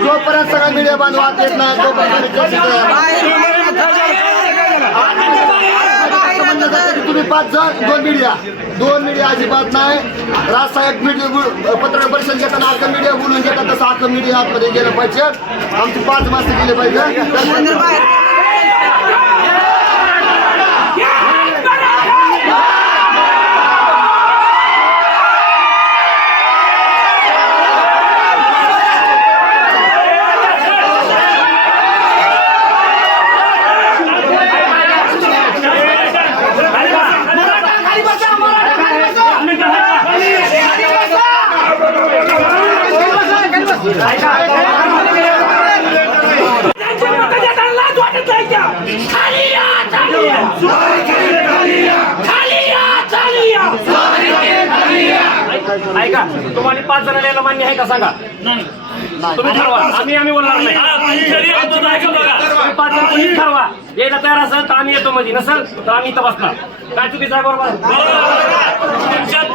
बांधव आत येत नाही तोपर्यंत जातं की तुम्ही पाच जण दोन मीडिया दोन मीडिया अजिबात नाही. राजसाहेब मीडिया पत्रकार परिषद घेताना अख्खा मीडिया बोलून घेतात तसं अख्खं मीडिया आतमध्ये गेलं पाहिजे. आमची पाच माणसं गेले पाहिजे त्यांच्या मताच्या लाज वाटत नाही का? खाली या, खाली या. खाली या, खाली या. ऐका तुम्हाला पाच जणांना यायला मान्य आहे का? सांगा. तुम्ही ठरवा. आम्ही आम्ही बोलणार नाही. तुम्ही पाच जण तुम्ही ठरवा. यायला तयार असेल तर आम्ही येतो मध्ये नसेल तर आम्ही इथं बसणार. काय चुकीचं आहे बरोबर? तुमच्यात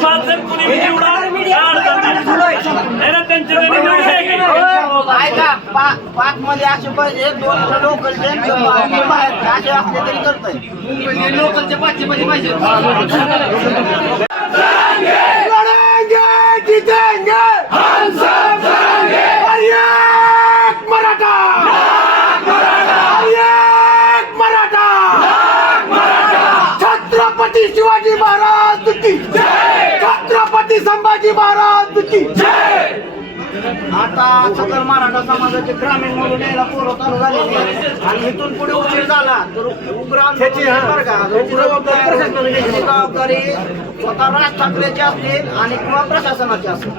पाच मध्ये असे पाहिजे दोन लोकलचे असे असले तरी करतोय. लोकलचे पाचशे मध्ये पाहिजे छत्रपती शिवाजी महाराज की छत्रपती संभाजी महाराज की आता सकल समाजाचे ग्रामीण म्हणून यायला पोरं चालू झालेली आहेत. आणि इथून पुढे उशीर झाला तर उग्र आंदोलन होईल बरं का? उग्र तयार- याची जबाबदारी स्वतः राज ठाकरेची असतील आणि किंवा प्रशासनाची असेल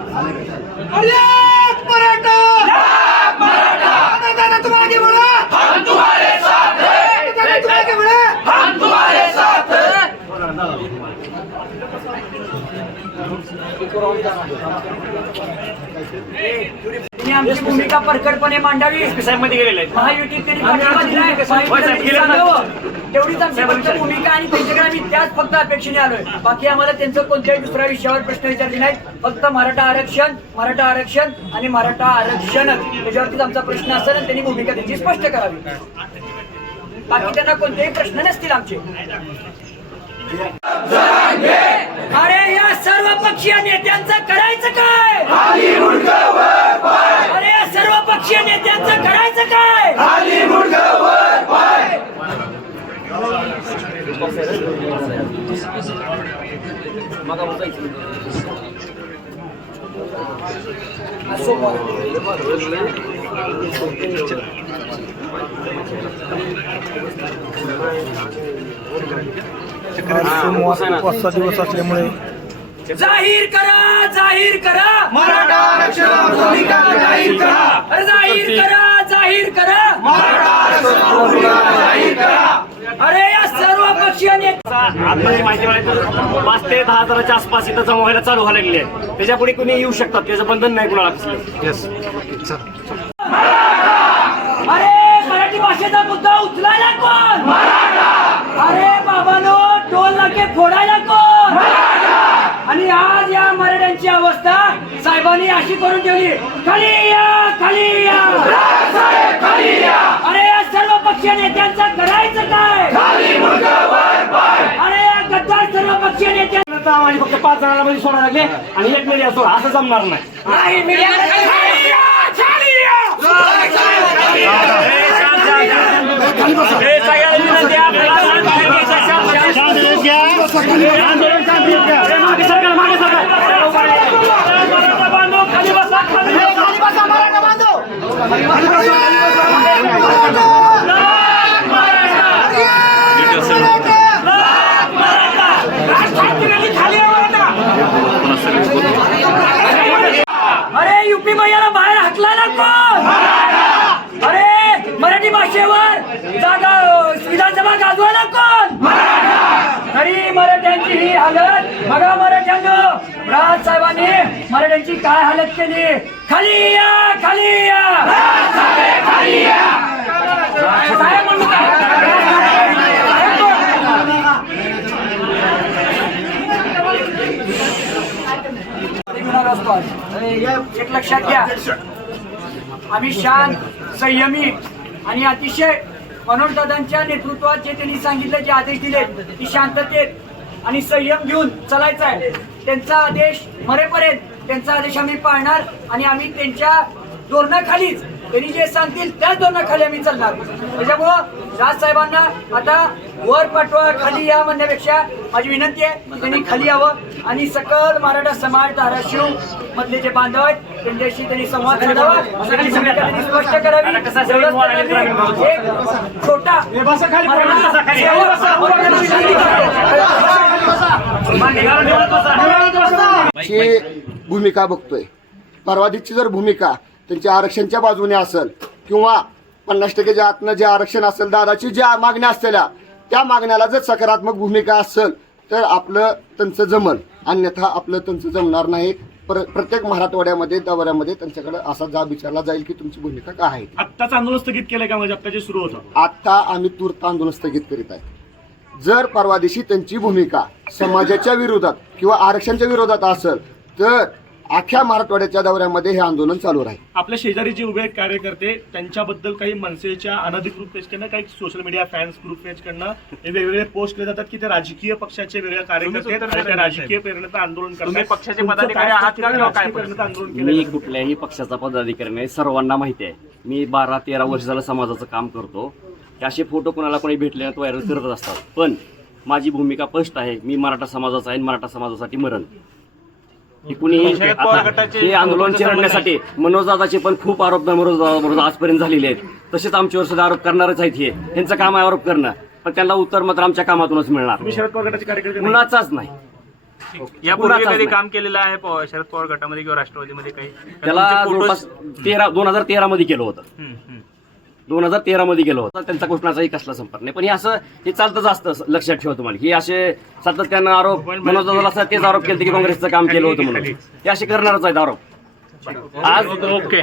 आमची भूमिका परखडपणे मांडावी. मध्ये गेलेले आहेत. तेवढीच आमची फक्त भूमिका आणि त्यांच्याकडे आम्ही त्याच फक्त अपेक्षेने आलोय. बाकी आम्हाला त्यांचं कोणत्याही दुसऱ्या विषयावर प्रश्न विचारले नाहीत. फक्त मराठा आरक्षण मराठा आरक्षण आणि मराठा आरक्षणच त्याच्यावरतीच आमचा प्रश्न असेल आणि त्यांनी भूमिका त्यांची स्पष्ट करावी. बाकी त्यांना कोणतेही प्रश्न नसतील आमचे. अरे या सर्व पक्षीय नेत्यांचं करायचं काय? अरे या सर्व पक्षीय नेत्यांचं करायचं काय? पाच दिवस असल्यामुळे जाहीर करा जाहीर करा. मराठा आरक्षण जाहीर करा. जाहीर करा जाहीर करा. अरे या सर्व पक्षीय आत्ताची माहिती मिळाली पाच ते दहा हजाराच्या आसपास इथं जमा व्हायला चालू व्हायला लागले आहे. त्याच्या पुढे कुणी येऊ शकतात त्याचं बंधन नाही कुणाला अरे मराठी भाषेचा मुद्दा उचलायला कोण अरे बाबानो टोल नाके फोडायला कोण? आणि आज या मराठ्यांची अवस्था साहेबांनी अशी करून ठेवली. खाली या खाली या अरे या सर्व पक्षीय नेत्यांचं करायचं काय? अरे या गद्दार सर्व पक्षीय नेत्यांचं आणि फक्त पाच जणांना मध्ये सोडायला लागले आणि एक मिनिट सोडा असं जमणार नाही. नाही मीडिया अरे युपी मैयाला बाहेर हाकला ना कोण? अरे मराठी भाषेवर जागा विधानसभा गाजवायला कोण? तरी मराठ्यांची ही हालत. बघा मराठ्यांनो राज साहेबांनी मराठ्यांची काय हालत केली? खाली या खाली या साहेब साहेब एक लक्षात घ्या. आम्ही शांत संयमी आणि अतिशय मनोजदादांच्या नेतृत्वात जे त्यांनी सांगितले जे आदेश दिले ती शांततेत आणि संयम घेऊन चालायचा आहे. त्यांचा आदेश मरेपर्यंत त्यांचा आदेश आम्ही पाळणार आणि आम्ही त्यांच्या धोरणाखालीच त्यांनी जे सांगतील त्याच धोरणाखाली आम्ही चालणार. त्याच्यामुळं राज साहेबांना आता वर पाठवा खाली या म्हणण्यापेक्षा माझी विनंती आहे त्यांनी खाली यावं आणि सकल मराठा समाज धाराशिव मधले जे बांधव आहेत त्यांच्याशी त्यांनी संवाद साधावा. सगळी त्यांनी स्पष्ट करावी? एक छोटा भूमिका बघतोय. परवादीची जर भूमिका त्यांच्या आरक्षणच्या बाजूने असेल किंवा पन्नास टक्केच्या आतनं जे आरक्षण असेल दादाची ज्या मागण्या असलेल्या त्या मागण्याला जर सकारात्मक भूमिका असेल तर आपलं त्यांचं जमल. अन्यथा आपलं त्यांचं जमणार नाही. पर प्रत्येक मराठवाड्यामध्ये दौऱ्यामध्ये त्यांच्याकडे असा जाब विचारला जाईल की तुमची भूमिका काय आहे. आत्ताच आंदोलन स्थगित केलंय का म्हणजे आता जे सुरू होतं? आता आम्ही तूर्त आंदोलन स्थगित करीत आहे. जर परवा दिवशी त्यांची भूमिका समाजाच्या विरोधात किंवा आरक्षणच्या विरोधात असेल तर अख्ख्या मराठवाड्याच्या दौऱ्यामध्ये हे आंदोलन चालू राहील. आपल्या शेजारी जे उभे कार्यकर्ते त्यांच्याबद्दल काही मनसेच्या अनधिकृत पेजकडनं काही सोशल मीडिया फॅन्स ग्रुप पेजकडनं हे वेगवेगळे पोस्ट केले जातात की ते राजकीय पक्षाचे वेगवेगळे कार्यकर्ते राजकीय प्रेरणेचं आंदोलन करतात. पक्षाचे पदाधिकारी आहात आंदोलन केलं? कुठल्याही पक्षाचा पदाधिकारी नाही सर्वांना माहिती आहे. मी बारा तेरा वर्ष झालं समाजाचं काम करतो. हे असे फोटो कोणाला कोणी भेटले तो व्हायरल करत असतात. पण माझी भूमिका स्पष्ट आहे मी मराठा समाजाचा आहे मराठा समाजासाठी मरण. हे हे आंदोलन चिरडण्यासाठी मनोजदादाचे पण खूप आरोप आजपर्यंत झालेले आहेत. तसेच आमच्यावर सुद्धा आरोप करणारच आहेत हे. त्यांचं काम आहे आरोप करणं. पण त्यांना उत्तर मात्र आमच्या कामातूनच मिळणार. तुम्ही शरद पवार गटाचे कार्यकर्ते नाही. कुणाचाच नाही. यापूर्वी. काम केलेलं आहे शरद पवार गटामध्ये किंवा राष्ट्रवादीमध्ये काही? त्याला तेरा दोन हजार तेरा मध्ये केलं होतं. दोन हजार तेरा मध्ये गेलो होता. त्यांचा घोषणाचाही कसला संपर्क नाही. पण हे असं हे चालतच असतं लक्षात ठेवा तुम्हाला. हे असे सातत्यानं आरोप मनोज दादाला असं तेच आरोप केले की काँग्रेसचं काम केलं होतं म्हणून. हे असे करणारच आहेत आरोप. आज ओके.